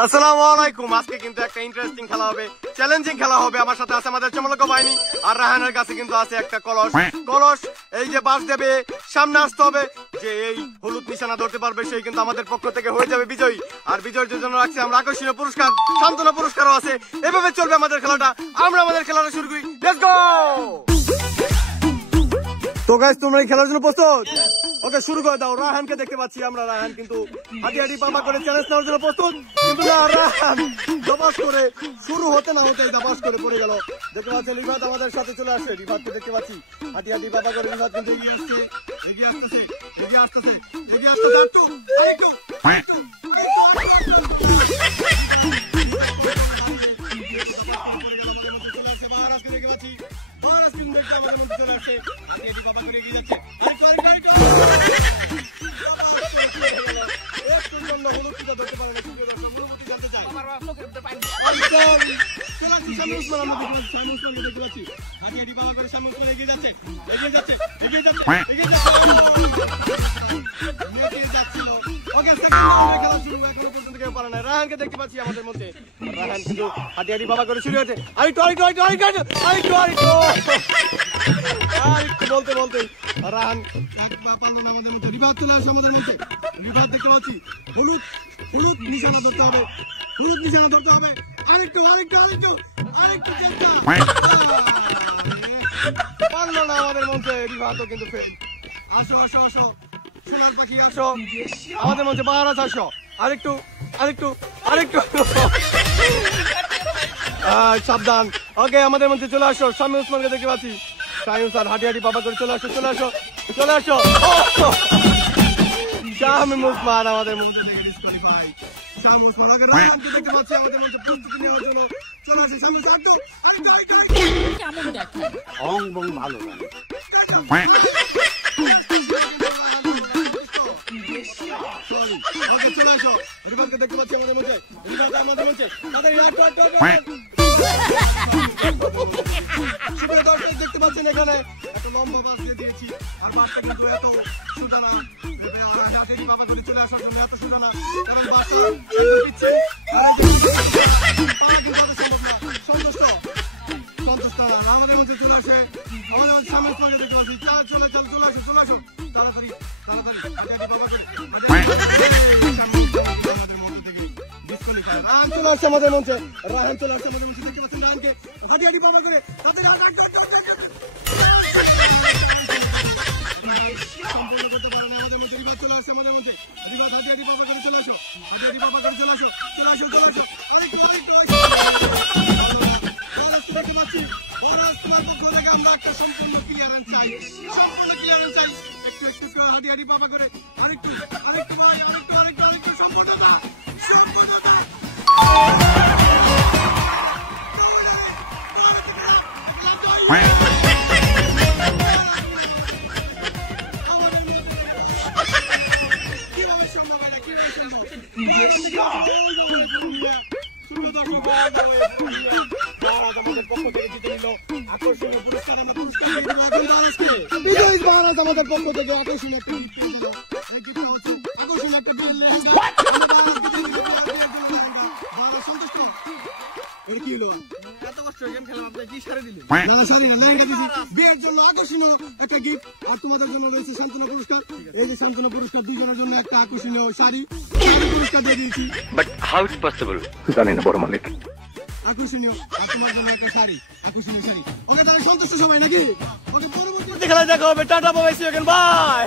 আসসালামু আলাইকুম। আজকে কিন্তু একটা ইন্টারেস্টিং খেলা হবে, চ্যালেঞ্জিং খেলা হবে। আমার সাথে আছে আমাদের চমলক বাহিনী, আর রাহানের কাছে কিন্তু আছে একটা কলস। এই যে বাস দেবে, সামনে আসতে হবে, যে এই হলুদ নিশানা ধরতে পারবে সেই কিন্তু আমাদের পক্ষ থেকে হয়ে যাবে বিজয়ী। আর বিজয়ীদের জন্য রাখছি আমরা আকর্ষণীয় পুরস্কার, সান্ত্বনা পুরস্কারও আছে। এভাবে চলবে আমাদের খেলাটা। আমরা আমাদের খেলাটা শুরু করি, লেটস গো। তো গাইস, তোমরা এই খেলার জন্য প্রস্তুত? ওকে, শুরু করে দাও। রাহানকে দেখতে পাচ্ছি আমরা। রাহান কিন্তু হাঁটি পাপা করে চ্যালেঞ্জ নেওয়ার জন্য প্রস্তুত, কিন্তু না, রাহান দাবাস করে শুরু হতে না হতেই দাবাস করে পড়ে গেল। দেখতে পাচ্ছেন রিফাত আমাদের সাথে চলে আসে। রিফাতকে দেখতে পাচ্ছি হাঁটি পাপা করে। রিফাত কিন্তু এগিয়ে আসতেছে। রাহানকে দেখতে পাচ্ছি আমাদের মধ্যে। রাহান কিন্তু হাঁটি বাবা করে শুরু হয়েছে। বলতে বলতে রাহান পারলো না আমাদের মধ্যে। রিফাত চলে আসে আমাদের মধ্যে। রিফাত দেখতে পাচ্ছি হলুদ নিশানা ধরতে হবে। পারলো না আমাদের মধ্যে। রিফাতও কিন্তু আসো সোনার পাখি, আসো আমাদের মধ্যে। বাহারাজ আসো, আরেকটু সাবধান। ওকে, আমাদের মধ্যে চলে আসো। শামী উসমানকে দেখতে পাচ্ছি। শামী উসমান হাঁটি বাবা করে চলে আসো। শামী উসমান আমাদের মধ্যে ডিসকোয়ালিফাই। শামী উসমান আগে রাহানকে দেখতে পাচ্ছি আমাদের মধ্যে প্রস্তুতি নেওয়ার জন্য চলে আসে। শামী উসমান কেমন দেখেন অং বং ভালো লাগে। ওকে, চলে আসো। রিফাতকে দেখতে পাচ্ছি আমাদের মধ্যে। সুপ্রিয় দর্শক, দেখতে পাচ্ছেন এখানে একটা লম্বা বাস দিয়ে দিয়েছি। আর বাসটা কিন্তু এত সুদানা, বাবা করে চলে আসার জন্য এত সুদানা, কারণ বাসটা সন্তুষ্ট না। আমাদের মধ্যে চলে আসে। আমাদের মধ্যে সামনে দেখতে পাচ্ছি। চলে আসো তাড়াতাড়ি বাবা করে রাহান চলে আসছে আমাদের মঞ্চে। দেখতে পাচ্ছেন রাহানকে হাঁটি বাবা করে সম্পূর্ণ করতে পারে না আমাদের মধ্যে। রিফাত চলে আসছে আমাদের মধ্যে। রিফাত হাঁটি বাবা করে চলে আসো। দেখতে পাচ্ছি তোমার পক্ষ থেকে আমরা একটা সম্পূর্ণ ক্লিয়ারেন্স চাই। একটু হাঁটি বাবা করে আরেকটু সম্পূর্ণতা। আমাদের পক্ষ থেকে আকর্ষণীয় একটা বিয়ের জন্য আকর্ষণীয় একটা গিফট। আর তোমাদের জন্য রয়েছে সান্ত্বনা পুরস্কার। এই যে সান্ত্বনা পুরস্কার, দুজনের জন্য একটা আকর্ষণীয় শাড়ি পুরস্কার দিয়ে দিয়েছি। বাট হাউ ইটস পসিবল জানি না বড় মালিক। আকর্ষণীয়, আর তোমার জন্য একটা শাড়ি, আকর্ষণীয় শাড়ি। ওকে, তাহলে সন্তুষ্ট সবাই নাকি? ওকে, পরবর্তী খেলায় দেখা হবে। Tata, bye, see you again, by.